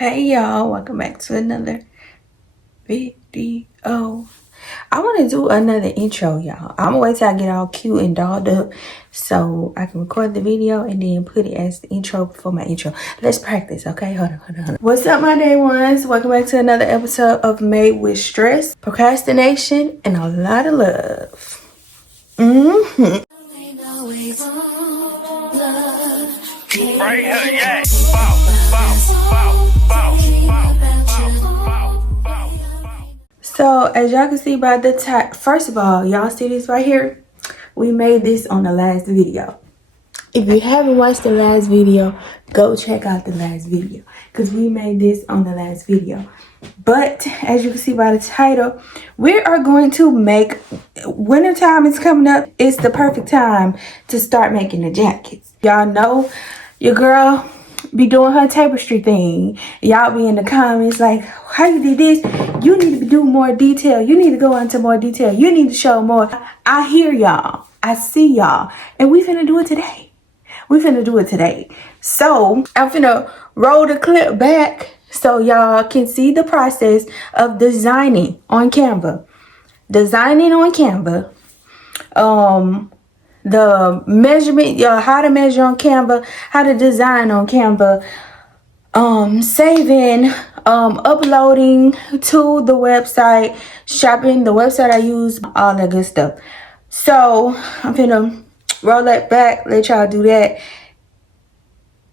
Hey y'all, welcome back to another video. I want to do another intro, y'all. I'm gonna wait till I get all cute and dolled up so I can record the video and then put it as the intro for my intro. Let's practice, okay? Hold on. What's up, my day ones? Welcome back to another episode of Made with Stress, Procrastination, and a lot of love. Right here, yeah. Bow. So as y'all can see by the type, first of all, y'all see this right here? We made this on the last video. If you haven't watched the last video, go check out the last video because we made this on the last video. But as you can see by the title, we are going to make, wintertime is coming up. It's the perfect time to start making the jackets. Y'all know your girl be doing her tapestry thing. Y'all be in the comments like, how you did this? You need to do more detail. You need to go into more detail. You need to show more. I hear y'all. I see y'all. And we finna do it today. So I'm finna roll the clip back so y'all can see the process of designing on Canva. The measurement, how to measure on Canva, how to design on Canva, saving, uploading to the website, shopping, the website I use, all that good stuff. So I'm gonna roll that back, let y'all do that,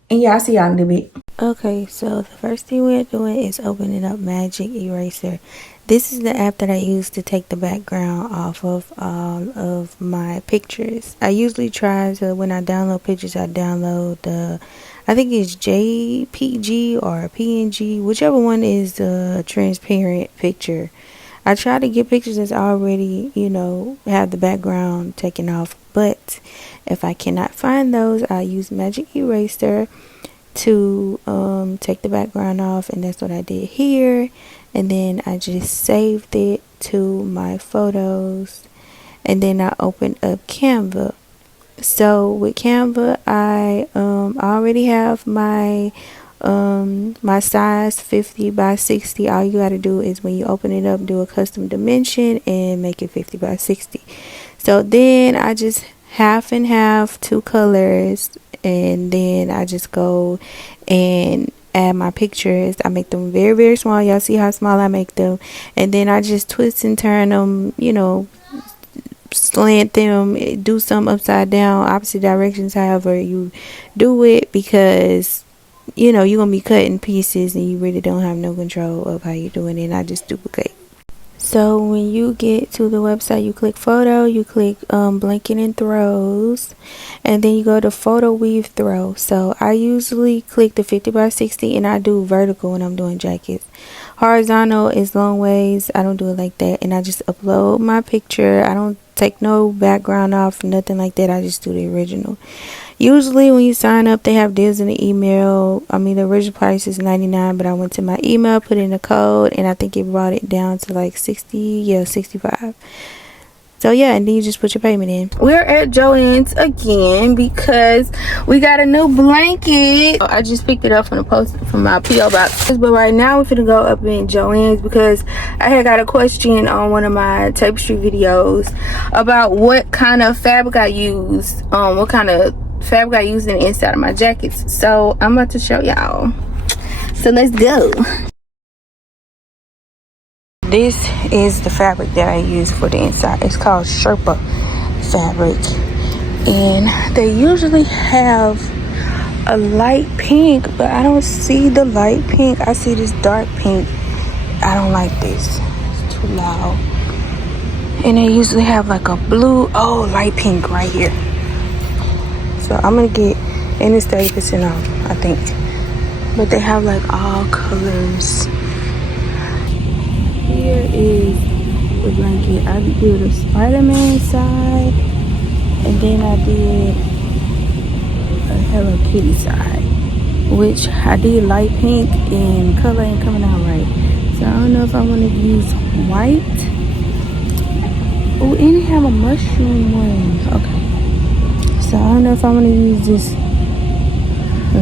and y'all see y'all in a bit. Okay, so the first thing we're doing is opening up Magic Eraser. This is the app that I use to take the background off of all of my pictures. I usually try to, when I download pictures, I download the, I think it's JPG or PNG, whichever one is the transparent picture. I try to get pictures that's already, have the background taken off. But if I cannot find those, I use Magic Eraser to take the background off, and that's what I did here. And then I just saved it to my photos, and then I opened up Canva. So with Canva, I already have my my size 50 by 60. All you got to do is when you open it up, do a custom dimension and make it 50 by 60. So then I just half and half, two colors, and then I just go and add my pictures. I make them very, very small. Y'all see how small I make them, and then I just twist and turn them, slant them, do some upside down, opposite directions, however you do it, because you're gonna be cutting pieces and you really don't have no control of how you're doing it, and I just duplicate. So when you get to the website, you click photo, you click blanket and throws, and then you go to photo weave throw. So I usually click the 50 by 60, and I do vertical when I'm doing jackets. Horizontal is long ways. I don't do it like that, and I just upload my picture. I don't take no background off, nothing like that. I just do the original. Usually when you sign up, they have deals in the email. The original price is $99, but I went to my email, put in a code, and I think it brought it down to like $65. So yeah, and then you just put your payment in. We're at Joann's again because we got a new blanket. I just picked it up from the post from my PO box. But right now we're gonna go up in Joann's because I had got a question on one of my tapestry videos about what kind of fabric I use. What kind of fabric I use in the inside of my jackets. So I'm about to show y'all. So let's go. This is the fabric that I use for the inside. It's called Sherpa fabric, and they usually have a light pink, but I don't see the light pink. I see this dark pink. I don't like this. It's too loud. And they usually have like a blue, light pink right here. So I'm gonna get, and it's 30% off, I think. But they have like all colors. Here is the blanket. I did a Spider-Man side, and then I did a Hello Kitty side, which I did light pink, and color ain't coming out right. So I don't know if I want to use white. Oh, and they have a mushroom one. Okay. So I don't know if I want to use this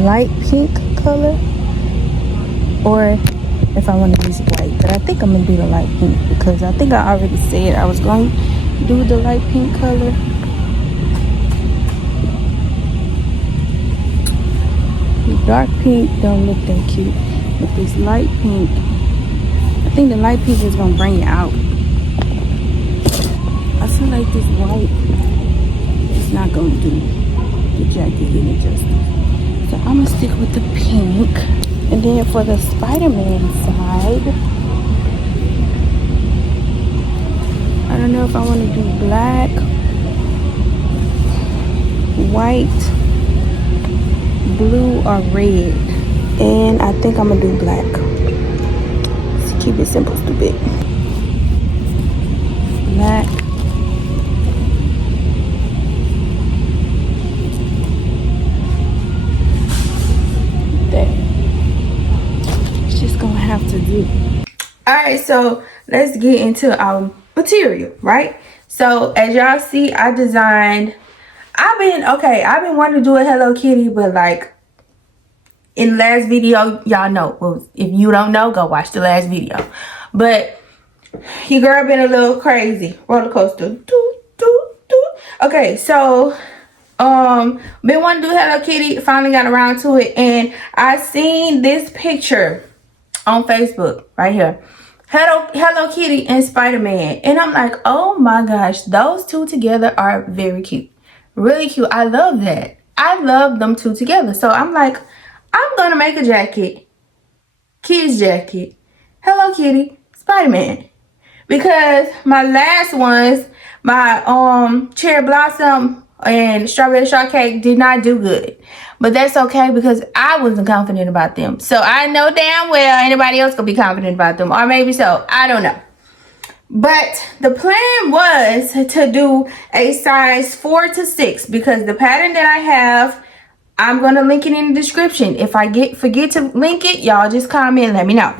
light pink color or if I want to use white. But I think I'm going to do the light pink because I think I already said I was going to do the light pink color. The dark pink don't look that cute. But this light pink, I think the light pink is going to bring it out. I feel like this white is not going to do the jacket any justice. So I'm going to stick with the pink. And then for the Spider-Man side, I don't know if I want to do black, white, blue, or red. And I think I'm going to do black. Let's keep it simple, stupid. Black. Gonna have to do. All right, so let's get into our material, right? So as y'all see, I designed, I've been wanting to do a Hello Kitty, but like in the last video, y'all know, well, if you don't know, go watch the last video. But your girl been a little crazy roller coaster. Okay, so been wanting to do Hello Kitty, finally got around to it, and I seen this picture on Facebook right here, Hello Kitty and Spider-Man, and I'm like, oh my gosh, those two together are very cute, really cute. I love that. I love them two together. So I'm like, I'm gonna make a jacket, kids jacket, Hello Kitty, Spider-Man, because my last ones, my cherry blossom and strawberry shortcake did not do good. But that's okay because I wasn't confident about them. So I know damn well anybody else gonna be confident about them. Or maybe so. I don't know. But the plan was to do a size 4 to 6 because the pattern that I have, I'm gonna link it in the description. If I forget to link it, y'all just comment and let me know.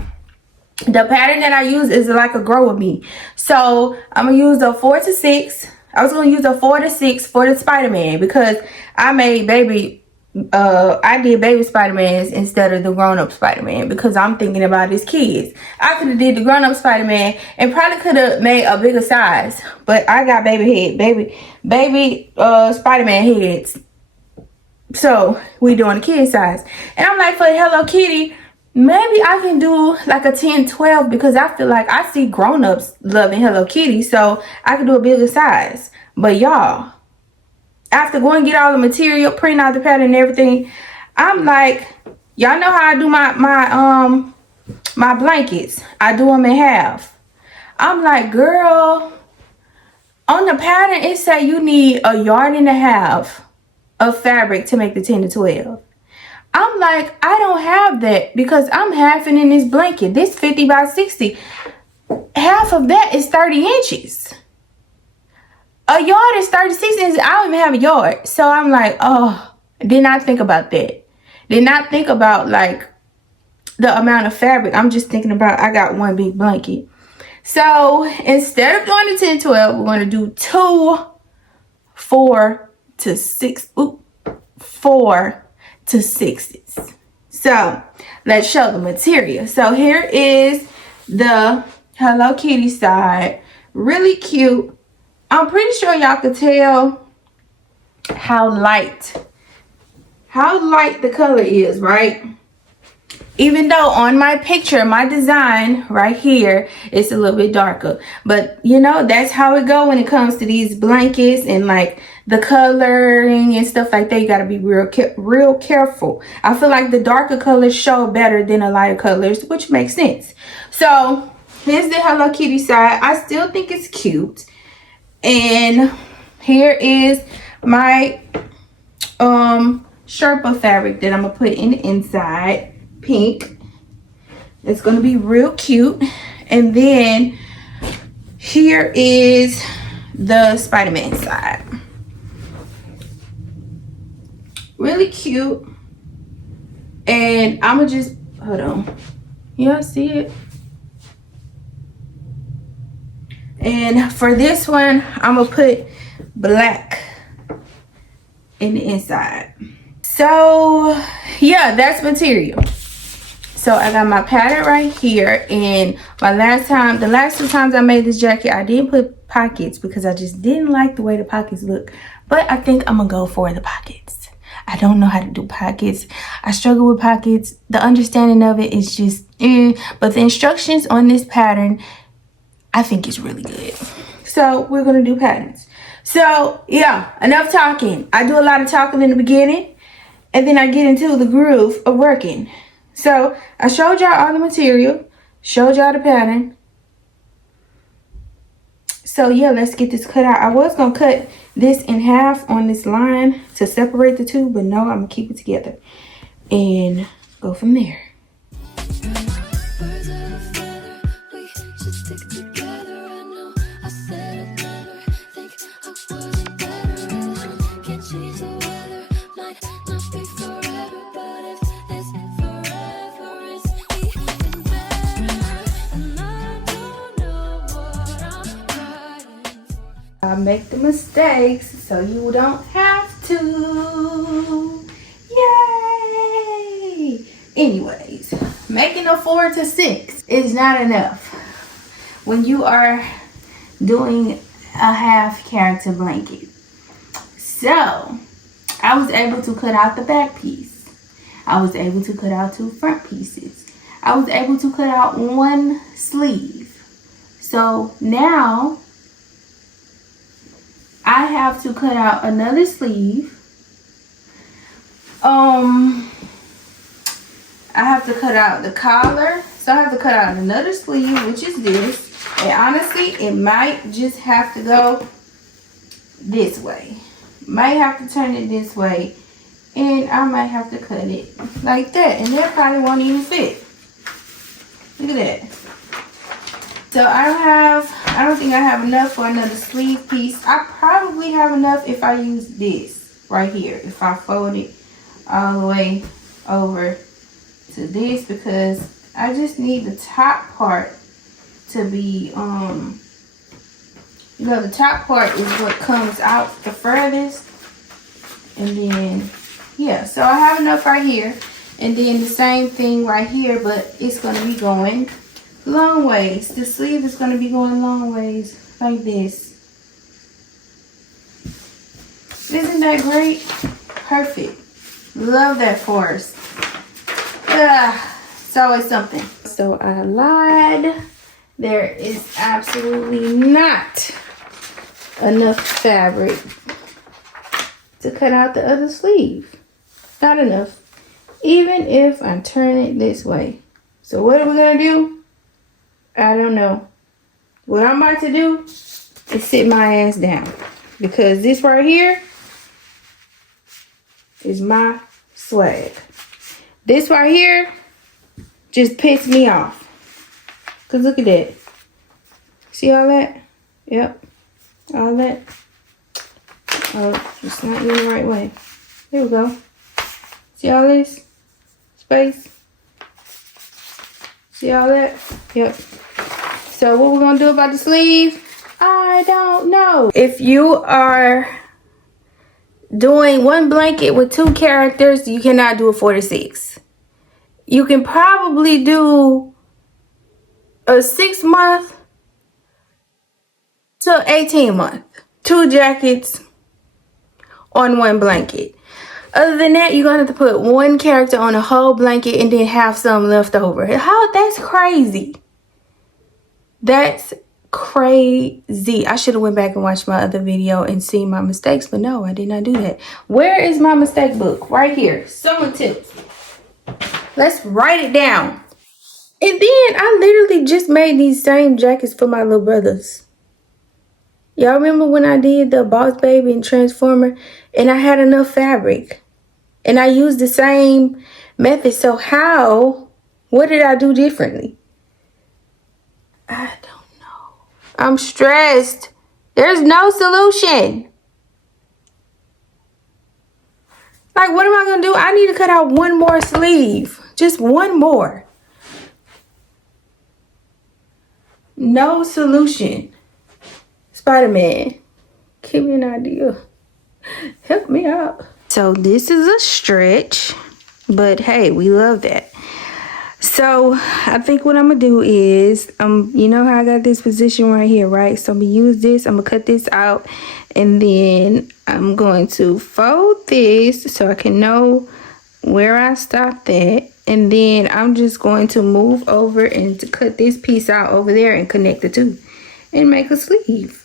The pattern that I use is like a grow with me. So I'm gonna use a 4 to 6. I was gonna use a 4 to 6 for the Spider-Man because I made I did baby Spider-Mans instead of the grown-up Spider-Man because I'm thinking about his kids. I could have did the grown-up Spider-Man and probably could have made a bigger size, but I got baby Spider-Man heads. So we doing the kid size. And I'm like, for Hello Kitty, maybe I can do like a 10-12 because I feel like I see grown-ups loving Hello Kitty, so I can do a bigger size. But y'all, after going to get all the material, print out the pattern and everything, I'm like, y'all know how I do my blankets. I do them in half. I'm like, girl, on the pattern it say you need 1.5 yards of fabric to make the 10 to 12. I'm like, I don't have that because I'm halving in this blanket. This 50 by 60. Half of that is 30 inches. 1 yard is 36 inches. I don't even have a yard. So I'm like, oh, did not think about that. Did not think about like the amount of fabric. I'm just thinking about I got one big blanket. So instead of doing the 10, 12, we're going to do 2 4 to 6. 4 to 6s. So let's show the material. So here is the Hello Kitty side. Really cute. I'm pretty sure y'all could tell how light the color is, right? Even though on my picture, my design right here, it's a little bit darker. But you know, that's how it go when it comes to these blankets and like the coloring and stuff like that. You got to be real careful. I feel like the darker colors show better than the lighter colors, which makes sense. So here's the Hello Kitty side. I still think it's cute. And here is my Sherpa fabric that I'm gonna put in the inside, pink. It's gonna be real cute. And then here is the Spider-Man side. Really cute. And I'm gonna just, hold on. Y'all see it? And for this one, I'm gonna put black in the inside. So yeah, that's material. So I got my pattern right here, and the last two times I made this jacket, I didn't put pockets because I just didn't like the way the pockets look. But I think I'm gonna go for the pockets. I don't know how to do pockets. I struggle with pockets. The understanding of it is just but the instructions on this pattern, I think is really good. So we're gonna do patterns. So yeah, enough talking. I do a lot of talking in the beginning, and then I get into the groove of working. So I showed y'all all the material, showed y'all the pattern. So yeah, let's get this cut out. I was gonna cut this in half on this line to separate the two, but no, I'm gonna keep it together and go from there. I make the mistakes so you don't have to. Yay! Anyways, making a 4 to 6 is not enough when you are doing a half character blanket. So I was able to cut out the back piece. I was able to cut out 2 front pieces. I was able to cut out 1 sleeve. So now I have to cut out another sleeve. I have to cut out the collar. So I have to cut out another sleeve, which is this. And honestly, it might just have to go this way. Might have to turn it this way. And I might have to cut it like that. And that probably won't even fit. Look at that. So I don't think I have enough for another sleeve piece. I probably have enough if I use this right here. If I fold it all the way over to this, because I just need the top part to be, the top part is what comes out the furthest. And then, yeah, so I have enough right here. And then the same thing right here, but it's going to be going long ways. The sleeve is going to be going long ways like this. Isn't that great? Perfect. Love that for us. It's always something. So I lied. There is absolutely not enough fabric to cut out the other sleeve. Not enough. Even if I turn it this way. So what are we going to do? I don't know. What I'm about to do is sit my ass down. Because this right here is my swag. This right here just pissed me off. Because look at that. See all that? Yep. All that. Oh, it's not in the right way. There we go. See all this? Space. See all that? Yep. So what we're going to do about the sleeve? I don't know. If you are doing one blanket with 2 characters, you cannot do a 4 to 6. You can probably do a 6-month to 18-month. 2 jackets on 1 blanket. Other than that, you're going to have to put 1 character on a whole blanket and then have some left over. That's crazy. That's crazy. I should have went back and watched my other video and seen my mistakes, but no, I did not do that. Where is my mistake book? Right here. Summer tips. Let's write it down. And then I literally just made these same jackets for my little brothers. Y'all remember when I did the Boss Baby and Transformer and I had enough fabric and I used the same method? So what did I do differently? I don't know. I'm stressed. There's no solution. Like, what am I going to do? I need to cut out 1 more sleeve. Just 1 more. No solution. Spider-Man, give me an idea. Help me out. So this is a stretch, but hey, we love that. So I think what I'm gonna do is, you know how I got this position right here, right? So I'm gonna use this, I'm gonna cut this out, and then I'm going to fold this so I can know where I stopped at. And then I'm just going to move over and to cut this piece out over there and connect the two and make a sleeve.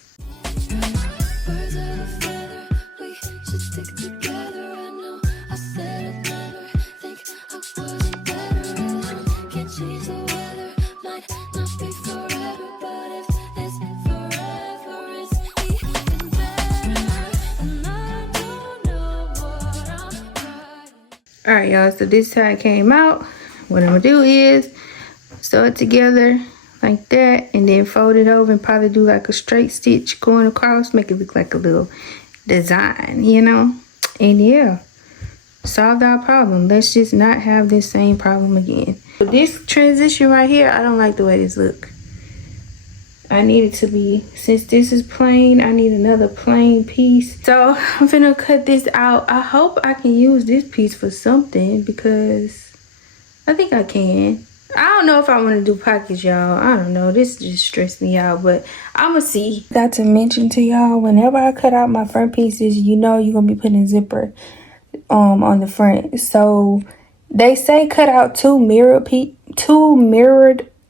All right, y'all, so this is how it came out. What I'm gonna do is sew it together like that and then fold it over and probably do like a straight stitch going across, make it look like a little design, you know? And yeah, solved our problem. Let's just not have this same problem again. So this transition right here, I don't like the way this look. I need it to be, since this is plain, I need another plain piece. So I'm gonna cut this out. I hope I can use this piece for something because I think I can. I don't know if I want to do pockets, y'all. I don't know. This just stressed me out, but I'ma see. Got to mention to y'all, whenever I cut out my front pieces, you know you're gonna be putting a zipper on the front. So they say cut out two mirrored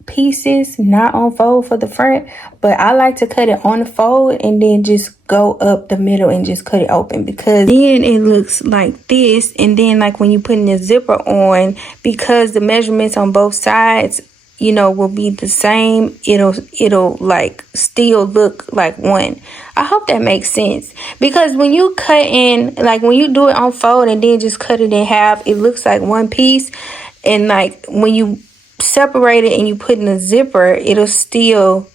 pieces, not on fold for the front, but I like to cut it on the fold and then just go up the middle and just cut it open, because then it looks like this. And then like when you putting the zipper on, because the measurements on both sides, you know, will be the same, it'll like still look like one. I hope that makes sense, because when you cut in, like when you do it on fold and then just cut it in half, it looks like one piece. And like when you separate it and you put in a zipper, it'll still,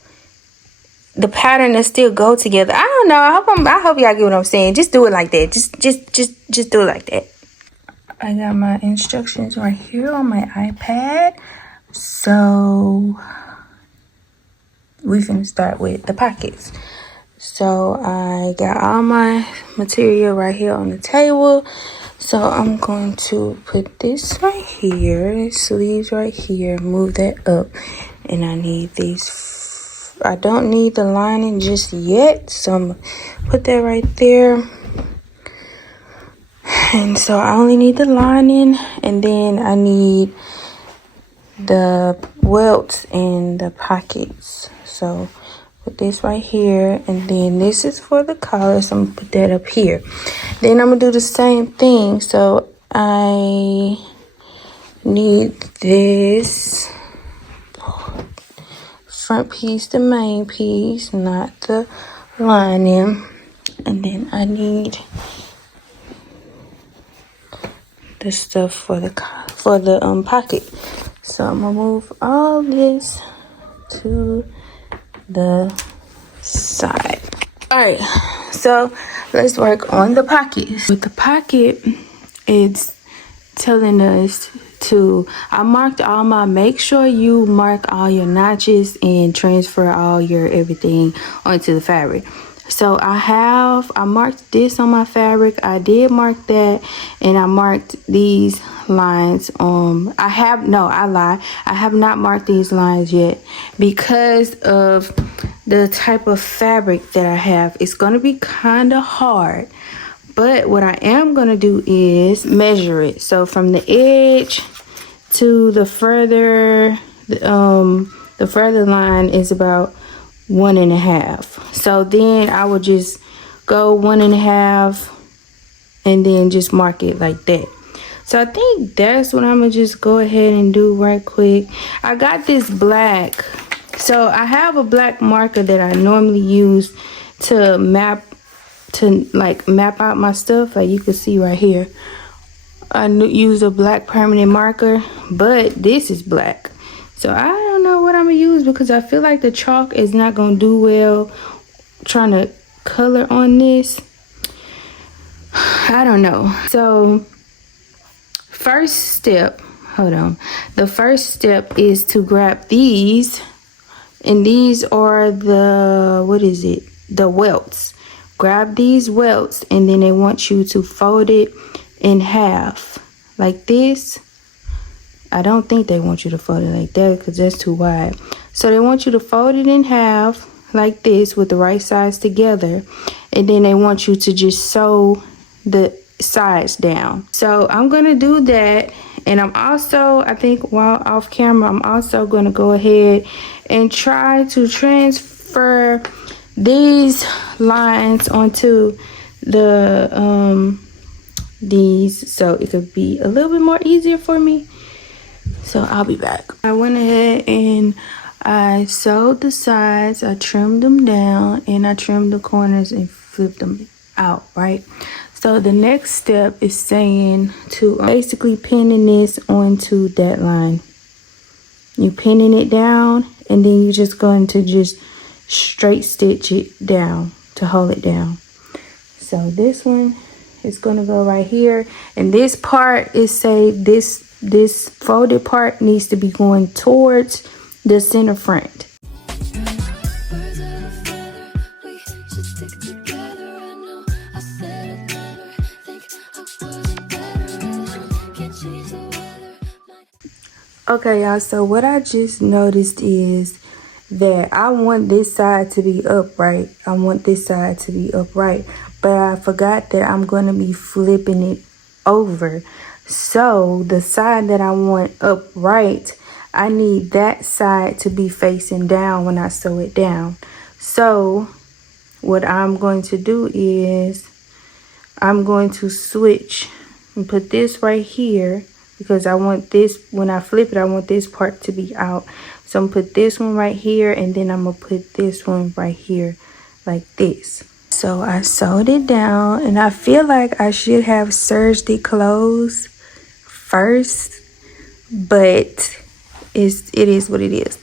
the pattern will still go together. I don't know. I hope y'all get what I'm saying. Just do it like that. Just do it like that. I got my instructions right here on my iPad. So we finna start with the pockets. So I got all my material right here on the table. So I'm going to put this right here, sleeves right here, move that up. And I need these, I don't need the lining just yet, so I'm gonna put that right there. And so I only need the lining, and then I need the welts and the pockets. So put this right here, and then this is for the collar, so I'm gonna put that up here. Then I'm gonna do the same thing. So I need this front piece, the main piece, not the lining. And then I need the stuff for the pocket. So I'm gonna move all this to the side. All right, so let's work on the pockets. With the pocket, it's telling us to, I marked all my, make sure you mark all your notches and transfer all your everything onto the fabric. So I marked this on my fabric. I did mark that, and I marked these lines. I have not marked these lines yet because of the type of fabric that I have. It's gonna be kind of hard, but what I am gonna do is measure it. So from the edge to the further line is about 1.5. So then I would just go 1.5 and then just mark it like that. So I think that's what I'm gonna just go ahead and do right quick. I got this black, so I have a black marker that I normally use to map out my stuff, like you can see right here. I use a black permanent marker, but this is black. So I don't know what I'm gonna use, because I feel like the chalk is not gonna do well trying to color on this. I don't know. So the first step is to grab these, and these are the welts. Grab these welts, and then they want you to fold it in half like this, I don't think they want you to fold it like that because that's too wide. So they want you to fold it in half like this with the right sides together. And then they want you to just sew the sides down. So I'm going to do that. And I'm also, I think while off camera, I'm also going to go ahead and try to transfer these lines onto the these so it could be a little bit more easier for me. So I'll be back. I went ahead and I sewed the sides, I trimmed them down, and I trimmed the corners and flipped them out, right? So the next step is saying to basically pinning this onto that line. You're pinning it down, and then you're just going to just straight stitch it down to hold it down. So this one is going to go right here, and this part is this folded part needs to be going towards the center front. Okay, y'all, so what I just noticed is that I want this side to be upright. I want this side to be upright, but I forgot that I'm going to be flipping it over. So the side that I want upright, I need that side to be facing down when I sew it down. So what I'm going to do is I'm going to switch and put this right here, because I want this, when I flip it, I want this part to be out. So I'm gonna put this one right here, and then I'm gonna put this one right here like this. So I sewed it down, and I feel like I should have serged it closed first, but it is what it is.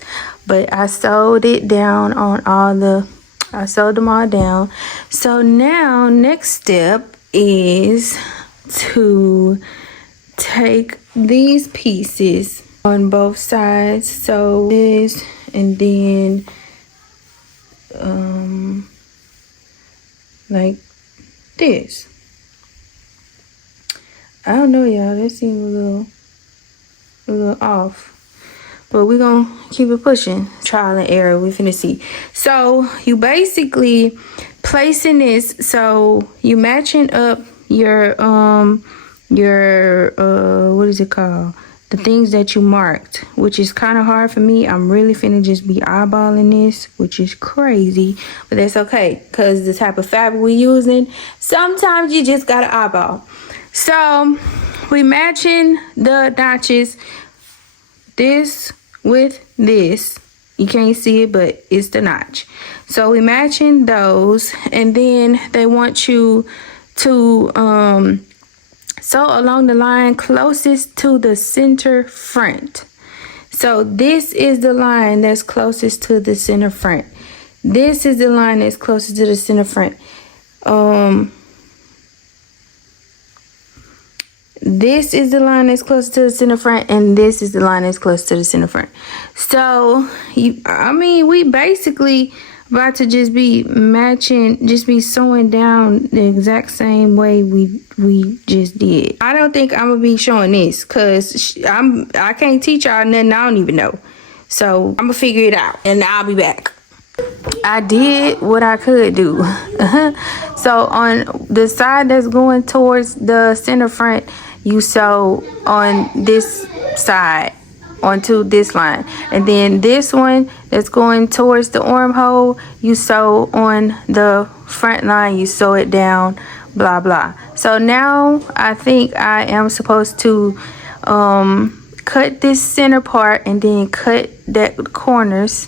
But I sewed it down on I sewed them all down. So now next step is to take these pieces on both sides, so this, and then like this. I don't know, y'all, that seems a little off, but we're gonna keep it pushing. Trial and error, we finna see. So you basically placing this, so you matching up your what is it called, the things that you marked, which is kind of hard for me. I'm really finna just be eyeballing this, which is crazy, but that's okay, because the type of fabric we're using, sometimes you just gotta eyeball. So we matching the notches, this with this. You can't see it, but it's the notch. So we matching those, and then they want you to sew along the line closest to the center front. So this is the line that's closest to the center front. This is the line that's closest to the center front. This is the line that's close to the center front, and this is the line that's close to the center front. So we basically about to just be matching, just be sewing down the exact same way we just did. I don't think I'm gonna be showing this, because I can't teach y'all nothing I don't even know. So I'm gonna figure it out, and I'll be back. I did what I could do. So on the side that's going towards the center front, you sew on this side onto this line, and then this one that's going towards the armhole, you sew on the front line, you sew it down, blah blah. So now I think I am supposed to cut this center part, and then cut that corners,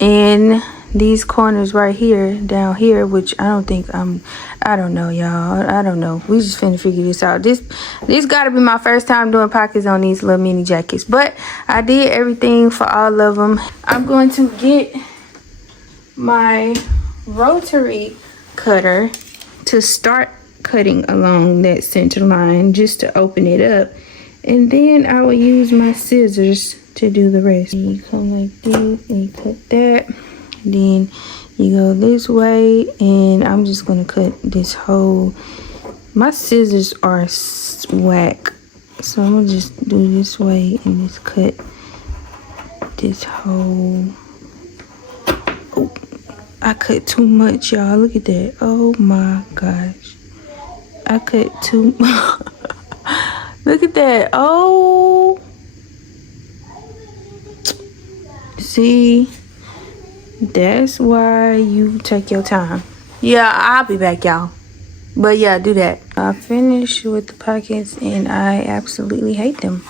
and these corners right here, down here, which I don't know, y'all. I don't know. We just finna figure this out. This gotta be my first time doing pockets on these little mini jackets, but I did everything for all of them. I'm going to get my rotary cutter to start cutting along that center line, just to open it up, and then I will use my scissors to do the rest. You come like this, and you cut that. Then you go this way, and I'm just gonna cut this whole. My scissors are whack, So I'm gonna just do this way and just cut this whole. Oh, I cut too much, y'all. Look at that. Oh my gosh. I cut too much. Look at that. Oh. See, that's why you take your time. Yeah, I'll be back, y'all. But yeah, do that. I finished with the pockets and I absolutely hate them.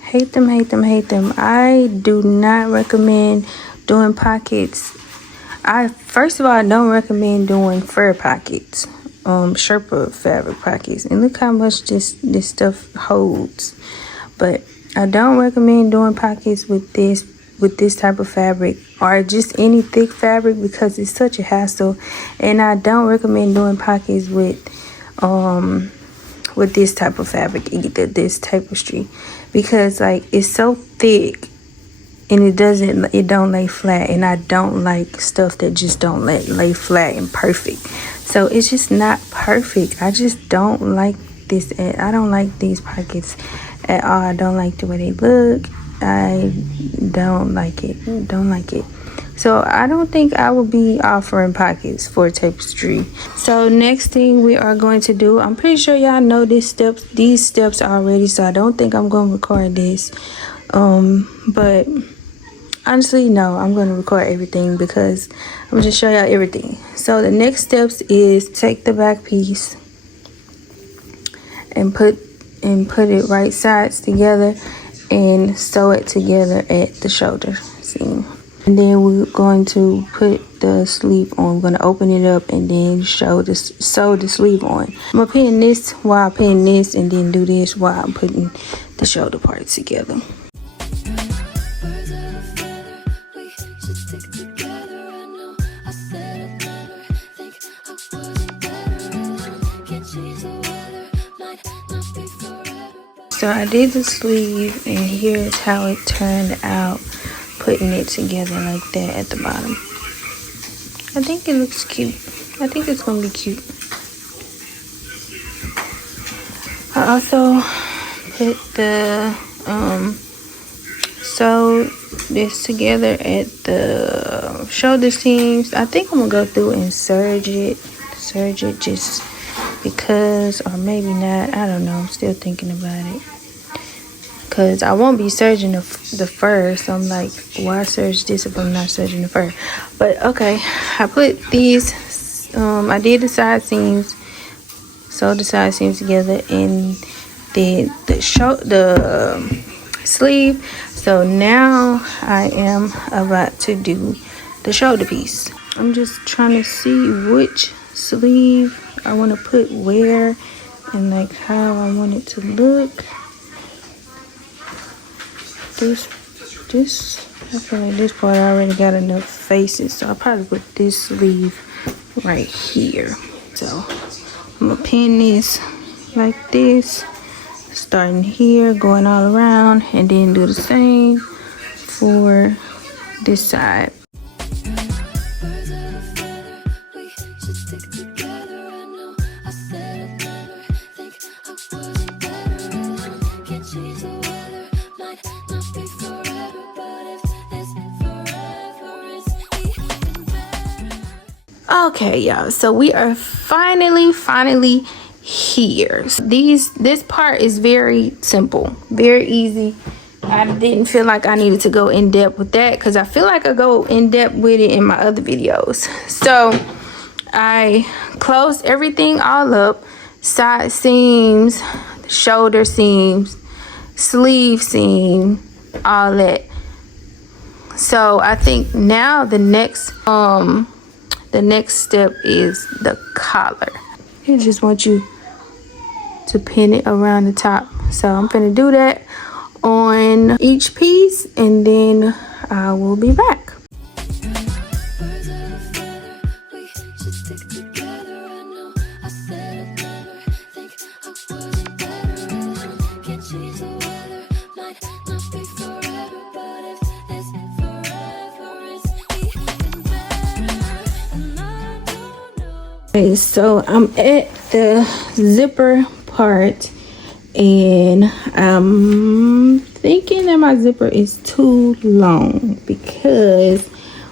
Hate them, hate them, hate them. I do not recommend doing pockets. First of all, I don't recommend doing fur pockets, Sherpa fabric pockets. And look how much this stuff holds. But I don't recommend doing pockets with this type of fabric or just any thick fabric because it's such a hassle. And I don't recommend doing pockets with this type of fabric, either this tapestry, because like it's so thick and it don't lay flat, and I don't like stuff that just don't lay flat and perfect. So it's just not perfect. I just don't like this. I don't like these pockets at all. I don't like the way they look. I don't like it. Don't like it. So I don't think I will be offering pockets for tapestry. So next thing we are going to do, I'm pretty sure y'all know these steps already, so I don't think I'm going to record this. But honestly, no, I'm going to record everything because I'm going to show y'all everything. So the next steps is take the back piece and put it right sides together and sew it together at the shoulder seam. And then we're going to put the sleeve on. We're going to open it up and then sew the sleeve on. I'm going to pin this while I pin this, and then do this while I'm putting the shoulder parts together. So I did the sleeve, and here's how it turned out, putting it together like that at the bottom. I think it looks cute. I think it's gonna be cute. I also put the sew this together at the shoulder seams. I think I'm gonna go through and serge it just because, or maybe not. I don't know. I'm still thinking about it. Because I won't be serging the fur, so I'm like, why serge this if I'm not serging the fur? But okay, I put these, I did the side seams, sewed the side seams together, and did the sleeve. So now I am about to do the shoulder piece. I'm just trying to see which sleeve I want to put where and like how I want it to look. This I feel like this part I already got enough faces, so I'll probably put this sleeve right here. So I'm gonna pin this like this, starting here, going all around, and then do the same for this side. Okay, y'all, so we are finally here. So this part is very simple, very easy. I didn't feel like I needed to go in depth with that because I feel like I go in depth with it in my other videos. So I closed everything all up, side seams, shoulder seams, sleeve seam, all that. So I think now the next step is the collar. I just want you to pin it around the top. So I'm gonna do that on each piece, and then I will be back. Okay, so I'm at the zipper part, and I'm thinking that my zipper is too long, because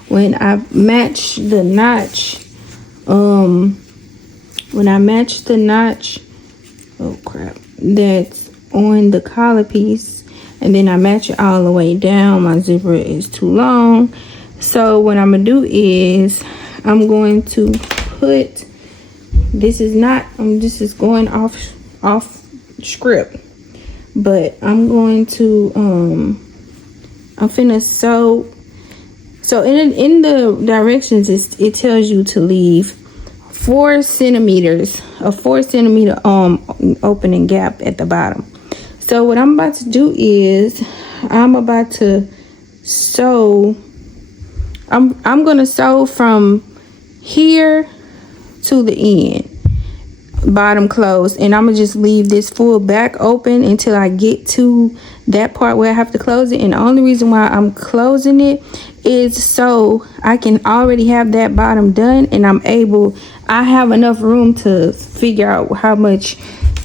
when I match the notch, oh crap, that's on the collar piece, and then I match it all the way down, my zipper is too long. So what I'm gonna do is I'm going to put, this is going off script, but I'm going to I'm finna sew. So in the directions, it tells you to leave 4 centimeters, a 4 centimeter opening gap at the bottom. So what I'm about to do is I'm about to sew. I'm gonna sew from here to the end, bottom closed, and I'm gonna just leave this full back open until I get to that part where I have to close it. And the only reason why I'm closing it is so I can already have that bottom done, and I have enough room to figure out how much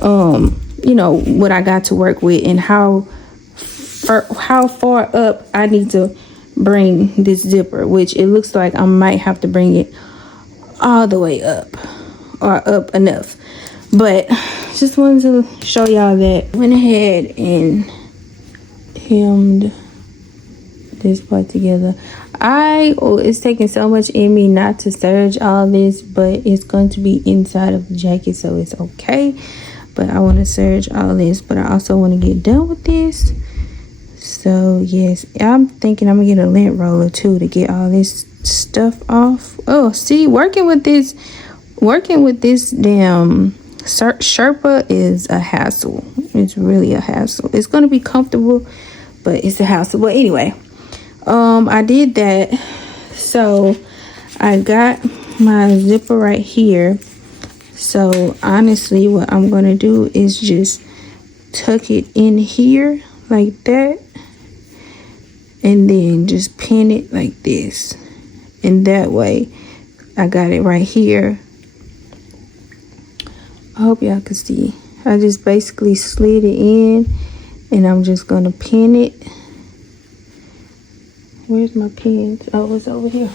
what I got to work with, and how far up I need to bring this zipper, which it looks like I might have to bring it all the way up, or up enough. But just wanted to show y'all that. Went ahead and hemmed this part together. It's taking so much in me not to serge all this, but it's going to be inside of the jacket, so it's okay. But I want to serge all this, but I also want to get done with this. So yes, I'm thinking I'm gonna get a lint roller too to get all this stuff off. Oh, see, working with this damn Sherpa is a hassle. It's really a hassle. It's gonna be comfortable, but it's a hassle. But anyway, I did that. So I got my zipper right here. So honestly, what I'm gonna do is just tuck it in here like that, and then just pin it like this, and that way I got it right here. I hope y'all can see. I just basically slid it in, and I'm just gonna pin it. Where's my pins? Oh, it's over here.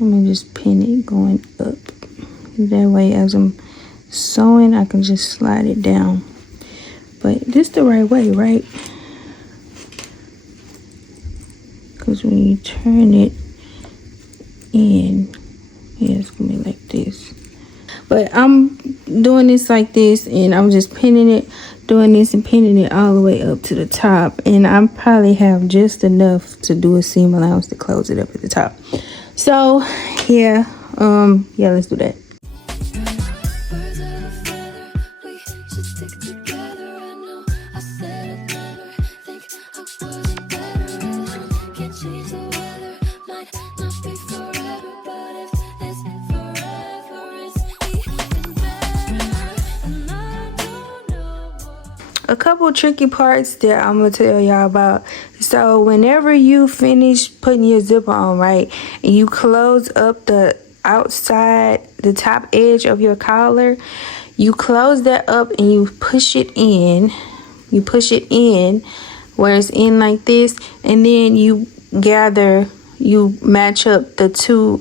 I'm gonna just pin it going up. That way, as I'm sewing, I can just slide it down. But this the right way, right? Because when you turn it in, yeah, it's gonna be like this. But I'm doing this like this, and I'm just pinning it, doing this and pinning it all the way up to the top. And I probably have just enough to do a seam allowance to close it up at the top. So yeah, let's do that. A couple tricky parts that I'm gonna tell y'all about. So whenever you finish putting your zipper on, right, and you close up the outside, the top edge of your collar, you close that up and you push it in. You push it in where it's in like this, and then you match up the two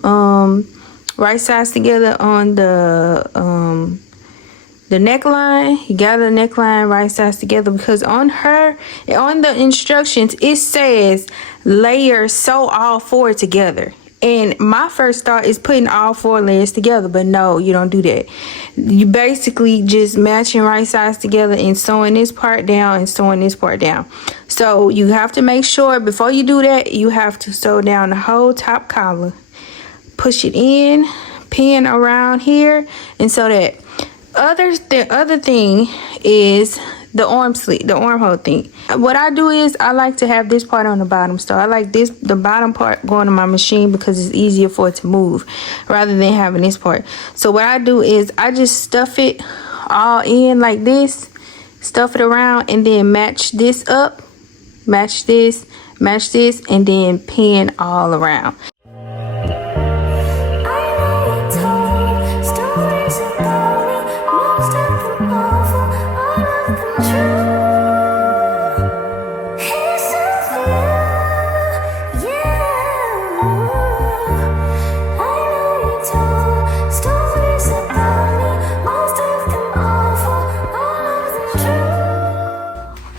right sides together on the neckline. You gather the neckline right sides together, because on the instructions it says sew all 4 together. And my first thought is putting all 4 layers together, but no, you don't do that. You basically just matching right sides together and sewing this part down and sewing this part down. So you have to make sure before you do that, you have to sew down the whole top collar, push it in, pin around here, and so that. The other thing is the armhole thing. What I do is I like to have this part on the bottom. So I like the bottom part going to my machine because it's easier for it to move rather than having this part. So what I do is I just stuff it all in like this, stuff it around, and then match this up, match this, match this, and then pin all around.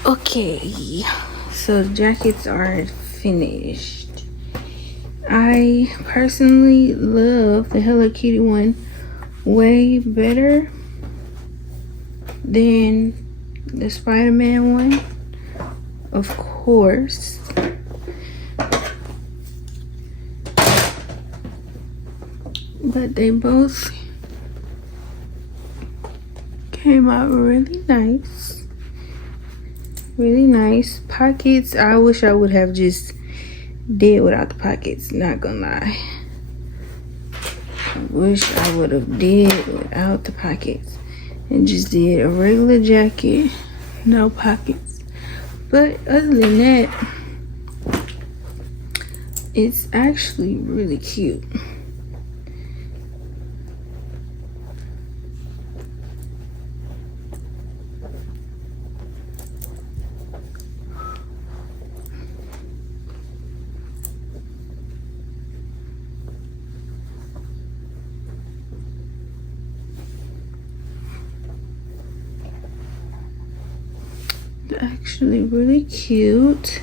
Okay, so the jackets are finished. I personally love the Hello Kitty one way better than the Spider-Man one, of course. But they both came out really nice. Really nice. Pockets, I wish I would have just did without the pockets, not gonna lie. I wish I would have did without the pockets and just did a regular jacket, no pockets. But other than that, it's actually really cute. Actually really cute.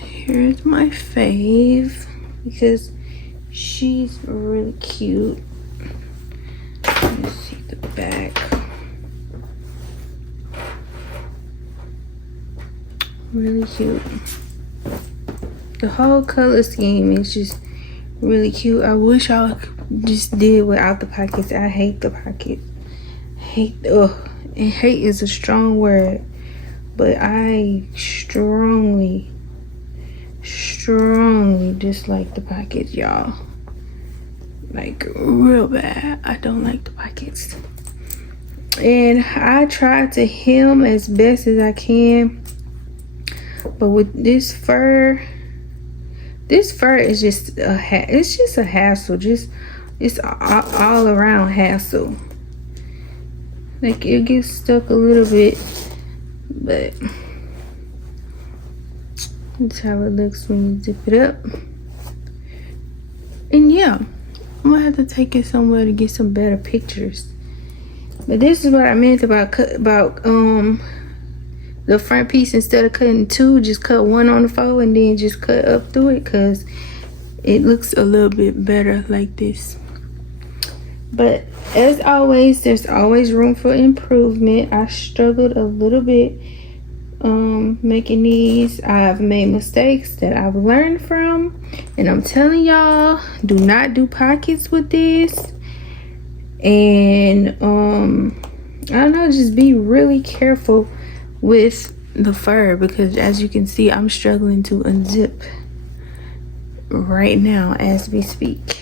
Here's my fave because she's really cute. Let's see the back. Really cute. The whole color scheme is just really cute. I wish I just did without the pockets. I hate the pockets. And hate is a strong word, but I strongly dislike the pockets, y'all. Like real bad. I don't like the pockets. And I try to hem as best as I can, but with this fur is just it's just a hassle. It's all around hassle. Like it gets stuck a little bit, but that's how it looks when you zip it up. And yeah, I'm gonna have to take it somewhere to get some better pictures. But this is what I meant about the front piece. Instead of cutting two, just cut one on the fold and then just cut up through it, because it looks a little bit better like this. But as always, there's always room for improvement. I struggled a little bit making these. I've made mistakes that I've learned from, and I'm telling y'all, do not do pockets with this. And I don't know, just be really careful with the fur, because as you can see, I'm struggling to unzip right now as we speak.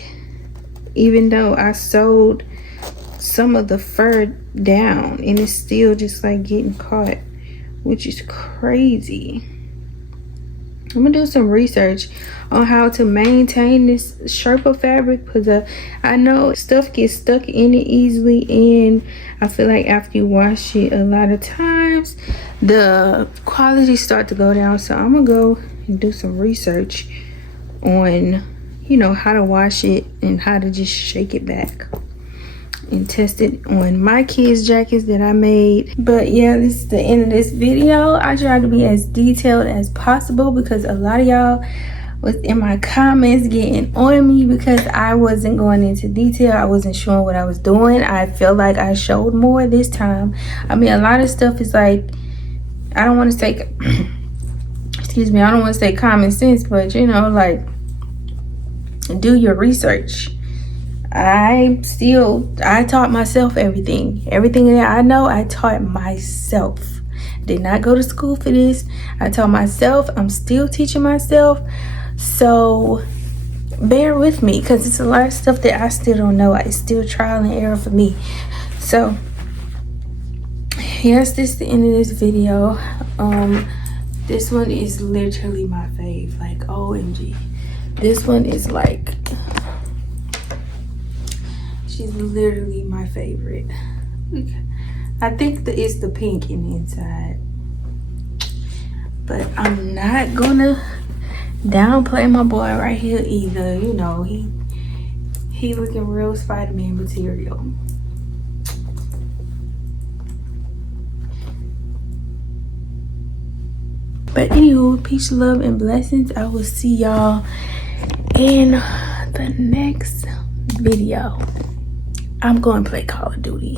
Even though I sewed some of the fur down, and it's still just like getting caught, which is crazy. I'm gonna do some research on how to maintain this Sherpa fabric, because I know stuff gets stuck in it easily, and I feel like after you wash it a lot of times the quality start to go down. So I'm gonna go and do some research on, you know, how to wash it and how to just shake it back and test it on my kids' jackets that I made. But yeah, this is the end of this video. I tried to be as detailed as possible because a lot of y'all was in my comments getting on me because I wasn't going into detail. I wasn't showing what I was doing. I feel like I showed more this time. I mean, a lot of stuff is like, I don't want to say excuse me, I don't want to say common sense, but you know, like, do your research. I taught myself everything that I know. I taught myself. Did not go to school for this. I taught myself. I'm still teaching myself, so bear with me, because it's a lot of stuff that I still don't know. It's still trial and error for me. So yes, this is the end of this video. This one is literally my fave. Like, OMG. This one is like, she's literally my favorite. I think it's the pink in the inside. But I'm not gonna downplay my boy right here either. You know, he looking real Spider-Man material. But anywho, peace, love, and blessings. I will see y'all in the next video. I'm going to play Call of Duty.